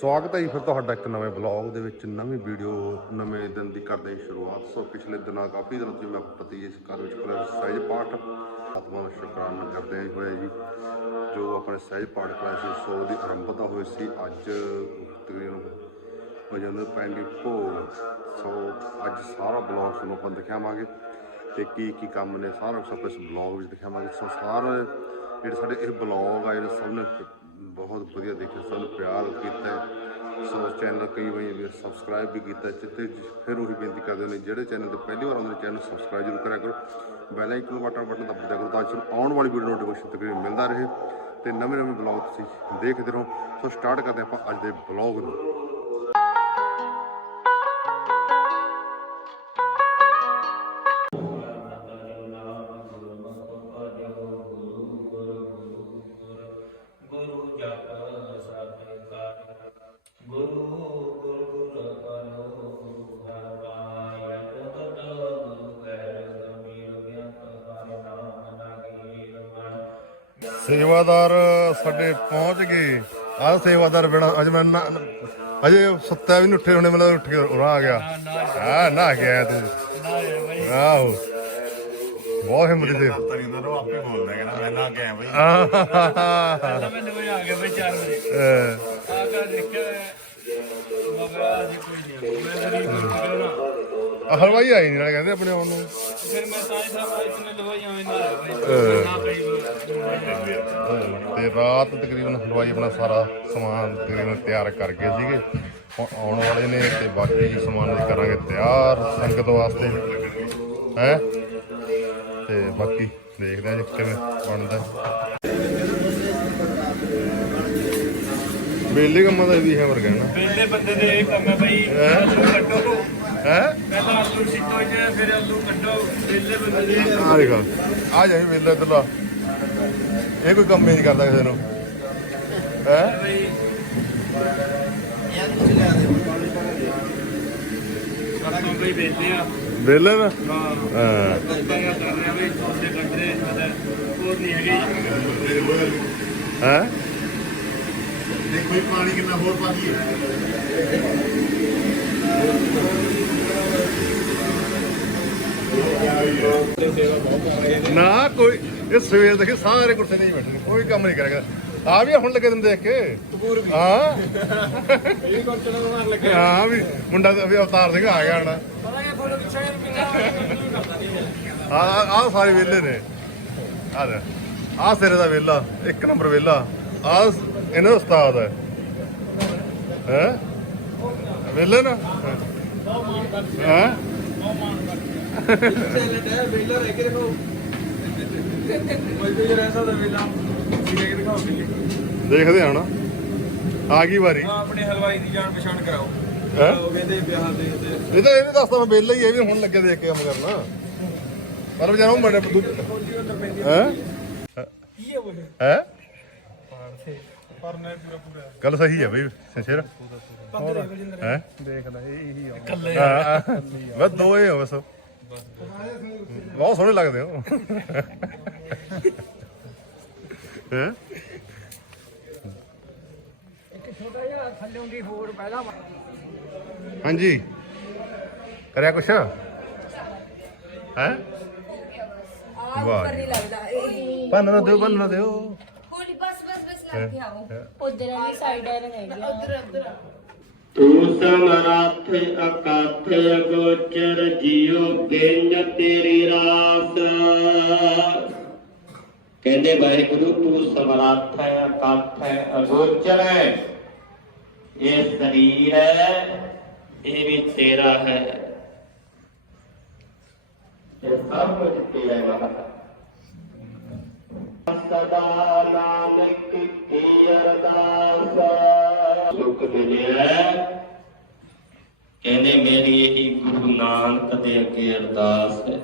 ਸਵਾਗਤ ਹੈ ਜੀ ਫਿਰ ਤੁਹਾਡਾ ਇੱਕ ਨਵੇਂ ਬਲੌਗ ਦੇ ਵਿੱਚ, ਨਵੀਂ ਵੀਡੀਓ, ਨਵੇਂ ਦਿਨ ਦੀ ਕਰਦੇ ਹਾਂ ਸ਼ੁਰੂਆਤ। ਸੋ ਪਿਛਲੇ ਦਿਨਾਂ ਕਾਫੀ ਦਿਨਾਂ ਤੋਂ ਮੈਂ ਪਤੀ ਇਸ ਘਰ ਵਿੱਚ ਕਰਿਆ ਸਹਿਜ ਪਾਠ। ਆਤਮਾ ਦਾ ਸ਼ੁਕਰਾਨਾ ਕਰਦੇ ਹਾਂ ਹੋਇਆ ਜੀ, ਜੋ ਆਪਣੇ ਸਹਿਜ ਪਾਠ ਕਰਾਇਆ ਸੀ, ਸੋ ਦੀ ਆਰੰਭਤਾ ਹੋਈ ਸੀ ਅੱਜ ਤਕਰੀਬਨ ਹੋ ਜਾਂਦੇ ਪੈਣਗੇ ਭੋਗ। ਸੋ ਅੱਜ ਸਾਰਾ ਬਲੌਗ ਤੁਹਾਨੂੰ ਆਪਾਂ ਦਿਖਾਵਾਂਗੇ ਤੇ ਕੀ ਕੀ ਕੰਮ ਨੇ, ਸਾਰਾ ਕੁਝ ਆਪਾਂ ਇਸ ਬਲੌਗ ਵਿੱਚ ਦਿਖਾਵਾਂਗੇ। ਸੋ ਸਾਰੇ ਜਿਹੜੇ ਸਾਡੇ ਇਹ ਬਲੌਗ ਆ ਜਿਹੜੇ ਸਭ ਨੇ ਬਹੁਤ ਵਧੀਆ ਦੇਖਿਆ, ਸਾਨੂੰ ਪਿਆਰ ਕੀਤਾ ਹੈ। ਸੋ ਚੈਨਲ ਕਈ ਵਾਰੀ ਸਬਸਕ੍ਰਾਈਬ ਵੀ ਕੀਤਾ ਜਿੱਤੇ ਫਿਰ ਉਹੀ ਬੇਨਤੀ ਕਰਦੇ ਨੇ ਜਿਹੜੇ ਚੈਨਲ ਤੇ ਪਹਿਲੀ ਵਾਰ ਆਉਂਦੇ ਨੇ ਚੈਨਲ ਸਬਸਕ੍ਰਾਈਬ ਜ਼ਰੂਰ ਕਰਿਆ ਕਰੋ। ਬੈਲ ਆਈਕਨ ਬਟਨ ਬਟਨ ਦਬਾ ਦਿਆ ਕਰੋ, ਤਾਂ ਕਿ ਆਉਣ ਵਾਲੀ ਵੀਡੀਓ ਨੋਟੀਫਿਕੇਸ਼ਨ ਤਕਰੀਬਨ ਮਿਲਦਾ ਰਹੇ ਤੇ ਨਵੇਂ ਨਵੇਂ ਬਲੌਗ ਤੁਸੀਂ ਦੇਖਦੇ ਰਹੋ। ਸੋ ਸਟਾਰਟ ਕਰਦੇ ਆਪਾਂ ਅੱਜ ਦੇ ਬਲੌਗ ਨੂੰ। ਸੇਵਾਦਾਰ ਸਾਡੇ ਪਹੁੰਚ ਗਏ। ਆਹ ਸੇਵਾਦਾਰ ਬਿਨਾ ਅੱਜ ਮੈਂ ਨਾ- ਅਜੇ ਸੁੱਤਾ ਵੀ ਨਹੀਂ ਉੱਠੇ ਹੋਣੇ ਮੈਨੂੰ ਉੱਠ ਕੇ ਉਰਾ ਆ ਗਿਆ। ਹਾਂ ਨਾ ਗਿਆ ਤੂੰ। ਆਹੋ। ਬਹੁਤ ਹਿੰਮਤ ਦੇ ਤਰੀ ਦਾ ਉਹ ਆਪੇ ਬੋਲਦਾ ਕਹਿੰਦਾ ਮੈਂ ਨਾ ਗਿਆ ਬਈ। ਪਹਿਲਾਂ ਮੈਨੂੰ ਵੀ ਆ ਗਿਆ ਬਈ 4 ਵਜੇ। ਅਹ ਆ ਕੇ ਦੇਖਿਆ ਮਗਰ ਅੱਜ ਕੋਈ ਨਹੀਂ। ਮੈਂ ਗਰੀਬ ਨੂੰ। ਨਾ ਹਲਵਾਈ ਆਈ ਨਹੀਂ ਨਾਲ ਕਹਿੰਦੇ ਆਪਣੇ ਆਉਣ ਨੂੰ। ਫਿਰ ਮੈਂ ਤਾਂ ਸਾਹਿਬ ਇਸਨੇ ਲਵਾਈ ਆਵੇਂ ਨਾ ਆਇਆ ਬਈ ਨਾ ਕਰੀ ਤੇ ਰਾਤ ਤਕਰੀਬਨ ਹਲਵਾਈ ਆਪਣਾ ਸਾਰਾ ਸਮਾਨ ਤਕਰੀਬਨ ਤਿਆਰ ਕਰ ਗਏ ਸੀਗੇ। ਹੁਣ ਆਉਣ ਵਾਲੇ ਨੇ ਤੇ ਬਾਕੀ ਸਮਾਨ ਵੀ ਕਰਾਂਗੇ ਤਿਆਰ ਸੰਗਤ ਵਾਸਤੇ। ਹੈ? ਤੇ ਬਾਕੀ ਦੇਖਦੇ ਹਾਂ ਜੀ ਕਿਵੇਂ ਬਣਦਾ। ਬੇਲੇ ਕੰਮਾਂ ਦਾ ਵੀ ਹੈ ਵਰਗਾ ਨਾ ਪਹਿਲੇ ਬੰਦੇ ਦੇ ਇਹ ਕੰਮ ਹੈ ਬਈ ਹੈਂ? ਆਲੂ ਕੱਟੋ ਹੈ? ਪਹਿਲਾਂ ਆਲੂ ਸਿੱਟੋ ਜੇ ਫਿਰ ਆਲੂ ਕੱਟੋ ਪਹਿਲੇ ਬੰਦੇ ਦੇ ਆ ਦੇਖ ਆ ਜਾ ਵੇਲੇ ਇਧਰਲਾ। ਇਹ ਕੋਈ ਕੰਮ ਹੀ ਨਹੀਂ ਕਰਦਾ ਕਿਸੇ ਨੂੰ। ਹੈ? ਬਈ ਆਪਾਂ ਬਈ ਵੇਚਦੇ ਆ ਵੇਲੇ ਨਾ ਹਾਂ। ਹੈ? ਦੇਖੋ ਇਹ ਪਾਣੀ ਕਿੰਨਾ ਹੋਰ ਪਾ ਦਈਏ ਨਾ ਕੋਈ ਇਹ ਸਵੇਰ ਦੇਖੇ ਸਾਰੇ ਕੁਰਸੇ ਨਹੀਂ ਬੈਠੇ ਕੋਈ ਕੰਮ ਨਹੀਂ ਕਰੇਗਾ ਆ ਵੀ ਹੁਣ ਲੱਗੇ ਤੈਨੂੰ ਦੇਖ ਕੇ? ਹਾਂ। ਇਹ ਕੰਟਰ ਮਾਰ ਲੱਗੇ। ਹਾਂ ਵੀ ਮੁੰਡਾ ਤਾਂ ਵੀ ਅਵਤਾਰ ਸਿੰਘ ਆ ਗਿਆ ਹੁਣ। ਪਤਾ ਫੋਟੋ ਆ ਆ ਸਾਰੇ ਵੇਲੇ ਨੇ। ਆ ਦੇ ਆ ਸਿਰੇ ਦਾ ਵੇਲਾ ਇੱਕ ਨੰਬਰ ਵੇਲਾ ਆ ਇਹਨਾਂ ਦਾ ਉਸਤਾਦ ਹੈ। ਹੈ? ਵੇਲੇ ਨਾ? ਹੈ? ਵੇਲਾ ਰਹਿ ਕੇ ਦੇਖੋ। ਮਜ਼ਦੂਰ ਰਹਿ ਸਕਦਾ ਵੇਲਾ ਠੀਕ ਹੈ ਦਿਖਾਓ ਬਿੱਲੀ ਦੇਖਦੇ ਹਾਂ ਹੁਣ। ਆ ਗਈ ਵਾਰੀ। ਆ ਆਪਣੇ ਹਲਵਾਈ ਦੀ ਜਾਣ ਪਛਾਣ ਕਰਾਓ। ਹੈ? ਉਹ ਕਹਿੰਦੇ ਵਿਆਹ ਦੇ ਉੱਤੇ। ਇਹ ਤਾਂ ਇਹਨੇ ਦੱਸਦਾ ਮੈਂ ਵੇਲਾ ਹੀ ਇਹ ਵੀ ਹੁਣ ਲੱਗੇ ਦੇਖ ਕੇ ਕੰਮ ਕਰਨਾ। ਪਰ ਵਿਚਾਰਾ ਉਹ ਮੜੇ ਹੈ? ਕੀ ਹੈ ਉਹ ਹੈ? ਪਰ ਨਾ ਪੂਰਾ ਪੂਰਾ। ਗੱਲ ਸਹੀ ਹੈ ਬਈ ਸਿੰਸੇਰ ਪੱਧਰ ਬਜਿੰਦਰ ਹੈ? ਦੇਖਦਾ ਇਹ ਹੀ ਆ। ਕੱਲੇ ਬਸ ਦੋ ਹੀ ਹੋ ਬਸ। ਬਹੁਤ ਸੋਹਣੇ ਲੱਗਦੇ ਹੋ। ਹੈ? ਇੱਕ ਛੋਟਾ ਜਿਹਾ ਥੱਲੇ ਦੀ ਹੋਰ ਪਹਿਲਾਂ ਹਾਂਜੀ। ਕਰਿਆ ਕੁਛ? ਹੈ? ਵਾਹ ਨਹੀਂ ਲੱਗਦਾ ਇਹ ਬੰਨ ਨਾ ਦਿਓ ਬੰਨ ਨਾ ਦਿਓ। ਹੌਲੀ ਬਸ ਬਸ ਬਸ ਲੱਗ ਕੇ ਆਓ। ਉਧਰ ਵਾਲੀ ਸਾਈਡ ਆ। ਰਹੀ ਉਧਰ ਉਧਰ। ਤੂੰ ਸਮਰੱਥ ਅਕਥ ਅਗੋਚਰ ਜੀਉ ਬਿੰਜ ਤੇਰੀ ਰਾਸ ਕਹਿੰਦੇ ਵਾਹਿਗੁਰੂ ਤੂੰ ਸਮਰੱਥ ਹੈ ਅਕਥ ਹੈ ਅਗੋਚਰ ਹੈ ਇਹ ਸਰੀਰ ਹੈ ਇਹ ਵੀ ਤੇਰਾ ਹੈ ਇਹ ਸਭ ਕੁਝ ਤੇਰਾ ਹੈ ਸਦਾ ਨਾਨਕ ਕੀ ਅਰਦਾਸ ਸੁਖ ਮਿਲਿਆ ਕਹਿੰਦੇ, ਮੇਰੀ ਇਹੀ ਗੁਰੂ ਨਾਨਕ ਦੇ ਅੱਗੇ ਅਰਦਾਸ ਹੈ।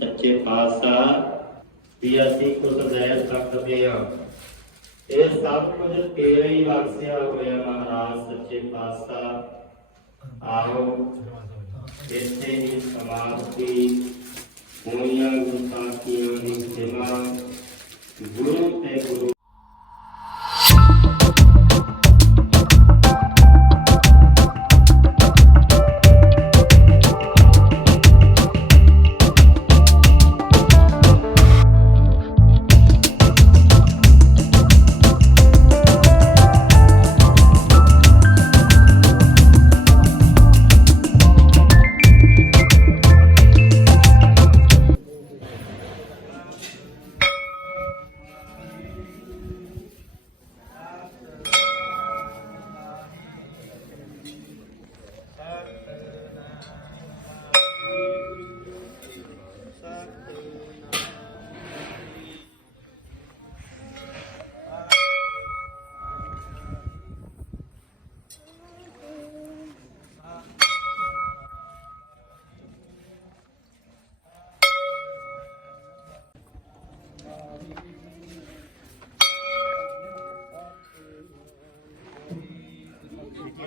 ਸੱਚੇ ਪਾਤਸ਼ਾਹ, ਵੀ ਅਸੀਂ ਕੁਝ ਲੈ ਸਕਦੇ ਹਾਂ। ਇਹ ਸਭ ਕੁਝ ਤੇਰੇ ਹੀ ਬਖਸ਼ਿਆ ਹੋਇਆ ਮਹਾਰਾਜ, ਸੱਚੇ ਪਾਤਸ਼ਾਹ। ਆਓ, ਇੱਥੇ ਹੀ ਸਮਾਪਤੀ। ਹੋਈਆਂ ਗੁਰਸਾਖੀਆਂ ਦੀ ਸੇਵਾ ਗੁਰੂ ਤੇ ਗੁਰੂ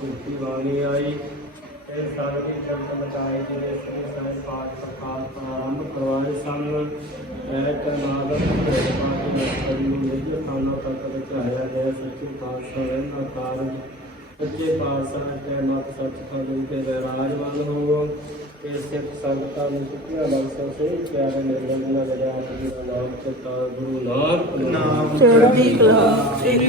ਕੁਰਤੀ ਬਾਣੀ ਆਈ। ਇਹ ਸਾਰੇ ਸ਼ਬਦ ਮਚਾਏ ਜਿਹੜੇ ਸ੍ਰੀ ਸਾਹਿਬ ਪਾਠ ਪ੍ਰਕਾਸ਼ ਪ੍ਰਾਰੰਭ ਕਰਵਾਏ ਸਨ। ਇਹ ਕਰਨਾਲ ਦੇ ਪਾਠ ਲਖੜੀ ਨੂੰ ਨਿਜ ਖਾਨਾ ਤੱਕ ਵਿੱਚ ਆਇਆ ਗਿਆ। ਸੱਚੇ ਪਾਤਸ਼ਾਹ ਇਹਨਾਂ ਕਾਰਜ ਸੱਚੇ ਪਾਤਸ਼ਾਹ ਤੇ ਮਤ ਸੱਚ ਖੰਡ ਵਿਖੇ ਵਿਰਾਜਮਾਨ ਹੋਵੋ। ਤੇ ਸਿੱਖ ਸੰਗਤਾਂ ਨੂੰ ਸੁਖਿਆ ਬਖਸ਼ੋ ਸੇ ਪਿਆਰੇ ਮੇਰੇ ਨਾਲ ਜੀ ਦਾ ਨਾਮ ਚਿਤਾ ਗੁਰੂ ਨਾਨਕ ਨਾਮ ਚੜ੍ਹਦੀ ਕਲਾ ਤੇਰੀ